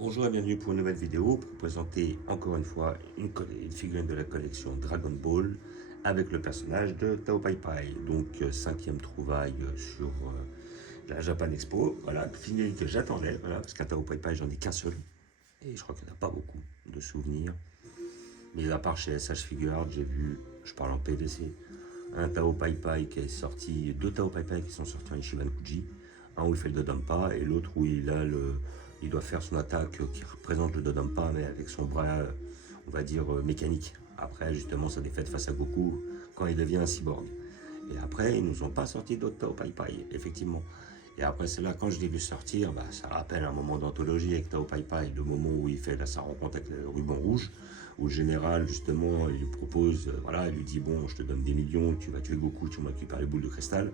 Bonjour et bienvenue pour une nouvelle vidéo pour présenter encore une fois une figurine de la collection Dragon Ball avec le personnage de Tao Pai Pai. Donc cinquième trouvaille sur la Japan Expo. Voilà, figurine que j'attendais, voilà, parce qu'à Tao Pai Pai j'en ai qu'un seul. Et je crois qu'il n'y en a pas beaucoup de souvenirs. Mais à part chez SH Figuarts, j'ai vu, je parle en PVC, un Tao Pai Pai qui est sorti, deux Tao Pai Pai qui sont sortis en Ichiban Kuji. Un où il fait le Dodonpa et l'autre où il doit faire son attaque qui représente le Dodonpa mais avec son bras, on va dire, mécanique. Après, justement, sa défaite face à Goku quand il devient un cyborg. Et après, ils nous ont pas sorti d'autres Tao Pai Pai, effectivement. Et après, c'est là, quand je l'ai vu sortir, bah, ça rappelle un moment d'anthologie avec Tao Pai Pai, le moment où il fait là, sa rencontre avec le ruban rouge, où le général, justement, il lui propose, voilà, il lui dit, bon, je te donne des millions, tu vas tuer Goku, tu m'as récupéré les boules de cristal.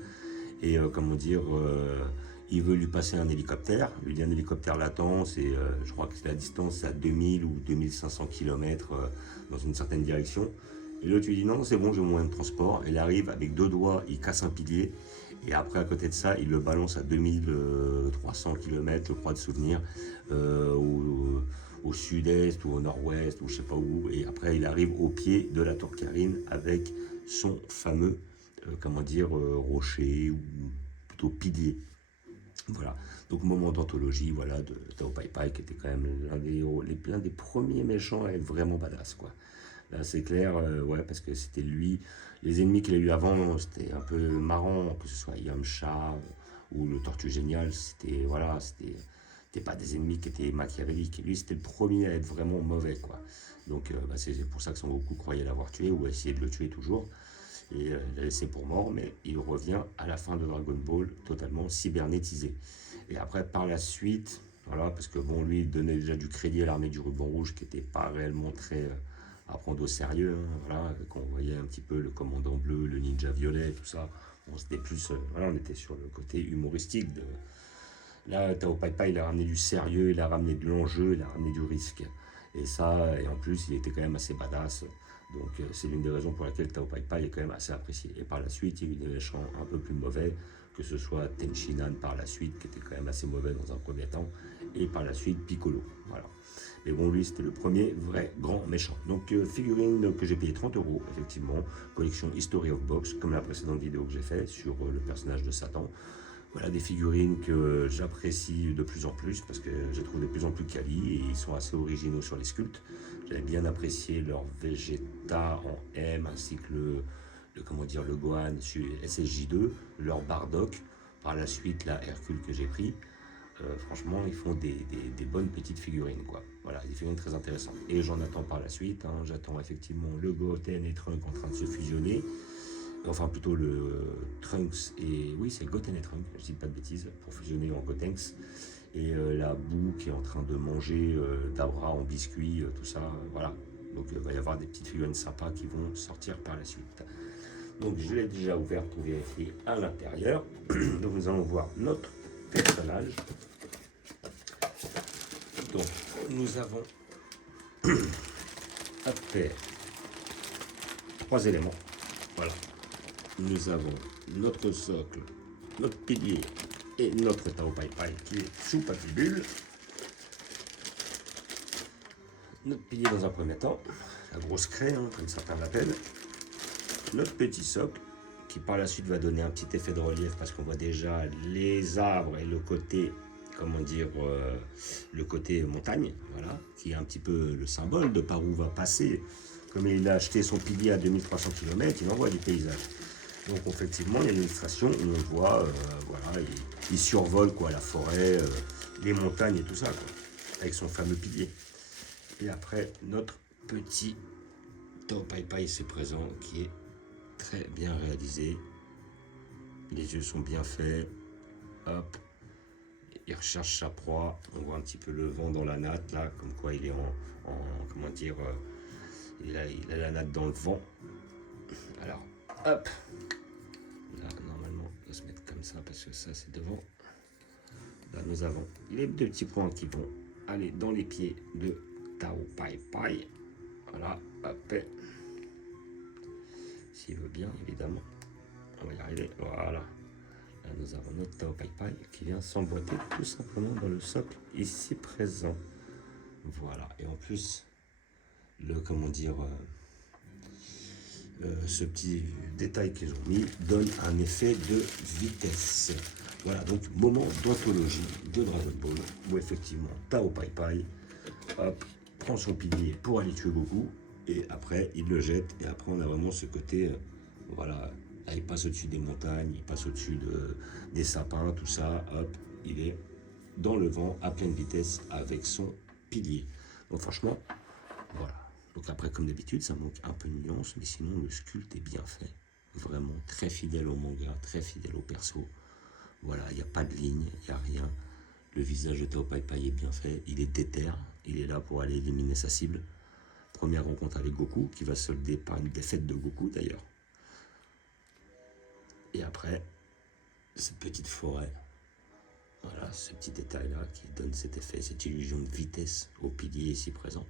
Et comment dire, il veut lui passer un hélicoptère, il lui dit un hélicoptère latent, c'est, je crois que c'est la distance à 2000 ou 2500 km dans une certaine direction. Et l'autre lui dit non, c'est bon, j'ai mon moyen de transport. Il arrive avec deux doigts, il casse un pilier. Et après, à côté de ça, il le balance à 2300 km, je crois, de souvenir, au sud-est ou au nord-ouest, ou je sais pas où. Et après, il arrive au pied de la tour Karine avec son fameux, comment dire, rocher ou plutôt pilier. Voilà, donc moment d'anthologie, voilà, de Tao Pai Pai qui était quand même l'un des premiers méchants à être vraiment badass, quoi. Là, c'est clair, ouais, parce que c'était lui. Les ennemis qu'il a eu avant, c'était un peu marrant, que ce soit Yamcha ou le Tortue Génial, c'était, voilà, c'était pas des ennemis qui étaient machiavéliques. Lui, c'était le premier à être vraiment mauvais, quoi. Donc, bah, c'est pour ça que Son Goku croyait l'avoir tué ou essayait de le tuer toujours. Et il l'a laissé pour mort, mais il revient à la fin de Dragon Ball totalement cybernétisé. Et après, par la suite, voilà, parce que bon, lui, il donnait déjà du crédit à l'armée du ruban rouge, qui n'était pas réellement très à prendre au sérieux, hein, voilà, quand on voyait un petit peu le commandant bleu, le ninja violet, tout ça, bon, c'était plus, voilà, on était sur le côté humoristique de... Là, Tao Pai Pai, il a ramené du sérieux, il a ramené de l'enjeu, il a ramené du risque. Et ça, et en plus, il était quand même assez badass. Donc, c'est l'une des raisons pour laquelle Tao Pai Pai est quand même assez apprécié. Et par la suite, il y a eu des méchants un peu plus mauvais, que ce soit Tenshinhan par la suite, qui était quand même assez mauvais dans un premier temps, et par la suite Piccolo. Voilà. Mais bon, lui, c'était le premier vrai grand méchant. Donc, figurine que j'ai payé 30 €, effectivement. Collection History of Box, comme la précédente vidéo que j'ai faite sur le personnage de Satan. Voilà des figurines que j'apprécie de plus en plus parce que je les trouve de plus en plus quali et ils sont assez originaux sur les sculptes. J'avais bien apprécié leur Vegeta en M ainsi que comment dire, le Gohan sur SSJ2, leur Bardock, par la suite la Hercule que j'ai pris. Franchement, ils font des bonnes petites figurines, quoi. Voilà, des figurines très intéressantes. Et j'en attends par la suite, hein. J'attends effectivement le Goten et Trunks en train de se fusionner. Enfin, plutôt le Trunks et... Oui, c'est Goten et Trunks, je dis pas de bêtises, pour fusionner en Gotenks. Et la boue qui est en train de manger Dabra en biscuit, tout ça, voilà. Donc il va y avoir des petites figurines sympas qui vont sortir par la suite. Donc je l'ai déjà ouvert pour vérifier à l'intérieur. Donc nous allons voir notre personnage. Donc nous avons à faire 3 éléments. Voilà. Nous avons notre socle, notre pilier et notre Tao Pai Pai qui est sous patibule. Notre pilier dans un premier temps, la grosse craie, hein, comme certains l'appellent. Notre petit socle qui par la suite va donner un petit effet de relief parce qu'on voit déjà les arbres et le côté, comment dire, le côté montagne, voilà, qui est un petit peu le symbole de par où va passer. Comme il a acheté son pilier à 2300 km, il envoie du paysage. Donc effectivement, il y a une illustration où on voit, voilà, il survole quoi, la forêt, les montagnes et tout ça, quoi, avec son fameux pilier. Et après, notre petit Tao Pai Pai, c'est présent, qui est très bien réalisé. Les yeux sont bien faits. Hop, il recherche sa proie. On voit un petit peu le vent dans la natte, là, comme quoi il est comment dire, il a la natte dans le vent. Alors, hop. Là, normalement, on doit se mettre comme ça parce que ça, c'est devant. Là, nous avons les deux petits points qui vont aller dans les pieds de Tao Pai Pai. Voilà, hop. S'il veut bien, évidemment. On va y arriver. Voilà. Là, nous avons notre Tao Pai Pai qui vient s'emboîter tout simplement dans le socle ici présent. Voilà, et en plus, comment dire, ce petit détail qu'ils ont mis donne un effet de vitesse. Voilà, donc moment d'anthologie de Dragon Ball, où effectivement Tao Pai Pai, hop, prend son pilier pour aller tuer Goku, et après il le jette, et après on a vraiment ce côté, voilà, là, il passe au-dessus des montagnes, il passe au-dessus des sapins, tout ça, hop, il est dans le vent à pleine vitesse avec son pilier. Donc franchement, voilà. Donc après, comme d'habitude, ça manque un peu de nuance, mais sinon le sculpte est bien fait. Vraiment très fidèle au manga, très fidèle au perso. Voilà, il n'y a pas de ligne, il n'y a rien. Le visage de Tao Pai Pai est bien fait, il est déter, il est là pour aller éliminer sa cible. Première rencontre avec Goku, qui va se solder par une défaite de Goku d'ailleurs. Et après, cette petite forêt, voilà, ce petit détail-là qui donne cet effet, cette illusion de vitesse au pilier ici présent.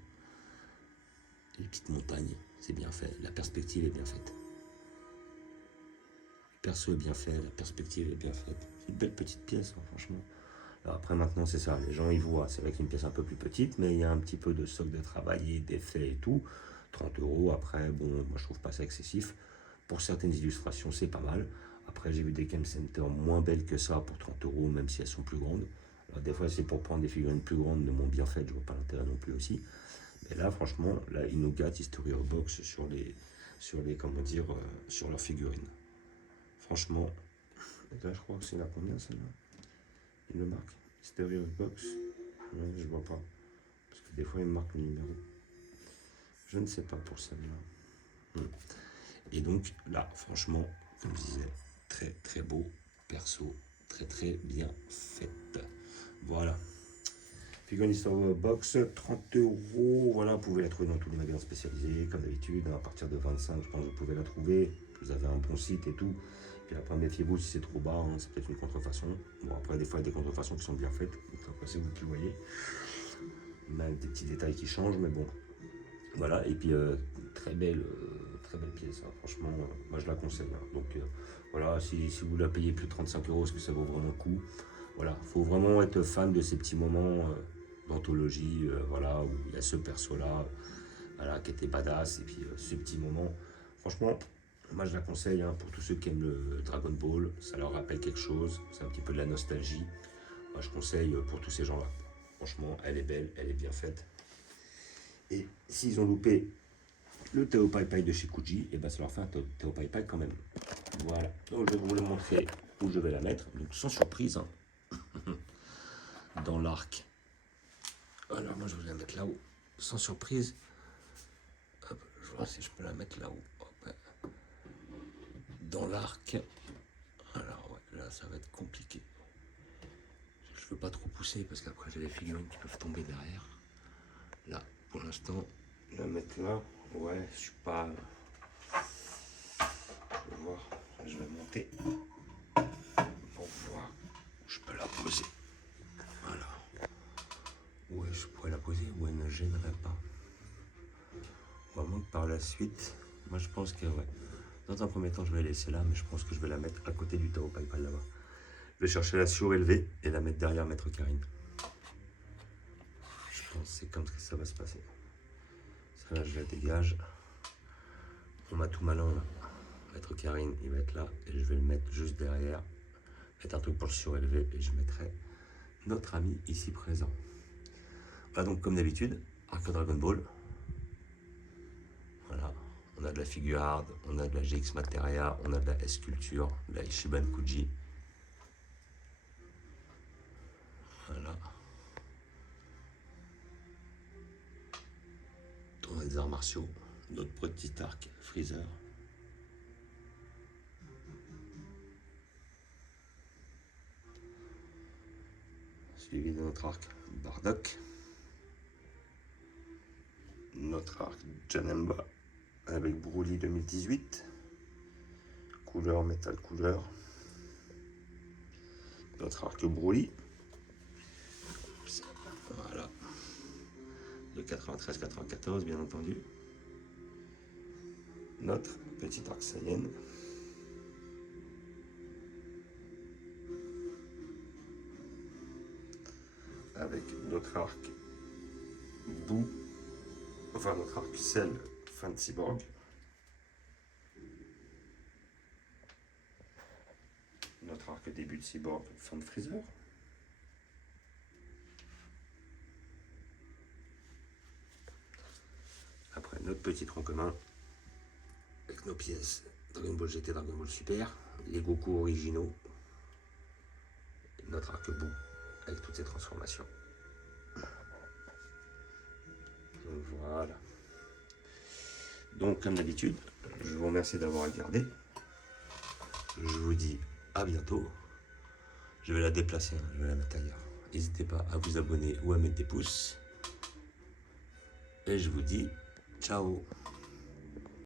Les petites montagnes, c'est bien fait, la perspective est bien faite. Le perso est bien fait, la perspective est bien faite. C'est une belle petite pièce, hein, franchement. Alors après, maintenant, c'est ça, les gens ils voient. C'est vrai que c'est une pièce un peu plus petite, mais il y a un petit peu de stock de travail et d'effets et tout. 30 euros, après, bon, moi je trouve pas ça excessif. Pour certaines illustrations, c'est pas mal. Après, j'ai vu des Game Center moins belles que ça pour 30 euros, même si elles sont plus grandes. Alors, des fois, c'est pour prendre des figurines plus grandes, mais moins bien faites, je vois pas l'intérêt non plus aussi. Mais là, franchement, là, ils nous gâtent History of Box sur les, comment dire, sur leurs figurines. Franchement, là, je crois que c'est la combien celle-là? Il le marque History of Box. Ouais, je vois pas. Parce que des fois, il me marque le numéro. Je ne sais pas pour celle-là. Et donc, là, franchement, comme je disais, très très beau perso. Très très bien faite. Voilà. Figurine History of Box, 30 euros. Voilà, vous pouvez la trouver dans tous les magasins spécialisés, comme d'habitude. À partir de 25, je pense que vous pouvez la trouver. Vous avez un bon site et tout. Puis après, méfiez-vous si c'est trop bas, hein, c'est peut-être une contrefaçon. Bon, après, des fois, il y a des contrefaçons qui sont bien faites. Donc après, c'est vous qui le voyez. Même des petits détails qui changent, mais bon. Voilà, et puis très belle pièce, hein. Franchement, moi je la conseille, hein. Donc voilà, si vous la payez plus de 35 euros, est-ce que ça vaut vraiment le coup? Voilà, il faut vraiment être fan de ces petits moments d'anthologie, voilà, où il y a ce perso-là, voilà, qui était badass, et puis ce petit moment. Franchement, moi je la conseille, hein, pour tous ceux qui aiment le Dragon Ball, ça leur rappelle quelque chose, c'est un petit peu de la nostalgie. Moi je conseille pour tous ces gens-là. Franchement, elle est belle, elle est bien faite. Et s'ils ont loupé le Tao Pai Pai de chez Kuji, et ben ça leur fait un Tao Pai Pai quand même. Voilà, donc je vais vous le montrer où je vais la mettre, donc sans surprise, hein, dans l'arc. Alors moi je vais la mettre là-haut, sans surprise. Hop, je vois si je peux la mettre là-haut. Dans l'arc. Alors ouais, là ça va être compliqué. Je ne veux pas trop pousser parce qu'après j'ai des figurines qui peuvent tomber derrière. Là, pour l'instant, la mettre là, ouais, je suis pas. Je vais voir, je vais monter pour voir où je peux la poser. Voilà. Où je pourrais la poser, où elle ne gênerait pas. Ou à moins que par la suite, moi je pense que ouais. Dans un premier temps, je vais la laisser là, mais je pense que je vais la mettre à côté du Tao Pai Pai là-bas. Je vais chercher la surélevée et la mettre derrière Maître Karine. Je pense que c'est comme ça que ça va se passer. Ça là, je la dégage. On m'a tout malin là. Maître Karine, il va être là et je vais le mettre juste derrière. Mettre un truc pour le surélever et je mettrai notre ami ici présent. Voilà, donc comme d'habitude, Arc Dragon Ball. Voilà, on a de la figure hard, on a de la GX Materia, on a de la S-Culture, de la Ichiban Kuji. Voilà. On a des arts martiaux, notre petit arc Freezer. Suivi de notre arc Bardock. Notre arc Janemba avec Broly 2018. Couleur métal couleur. Notre arc Broly. Voilà. De 93-94 bien entendu. Notre petit arc Saiyan. Avec notre arc bout, enfin notre arc Cell fin de cyborg. Notre arc début de cyborg fin de Freezer. Après notre petit tronc commun avec nos pièces Dragon Ball GT, Dragon Ball Super, les Goku originaux, et notre arc-bout avec toutes ces transformations. Voilà. Donc comme d'habitude, je vous remercie d'avoir regardé. Je vous dis à bientôt. Je vais la déplacer, je vais la mettre ailleurs. N'hésitez pas à vous abonner ou à mettre des pouces. Et je vous dis ciao.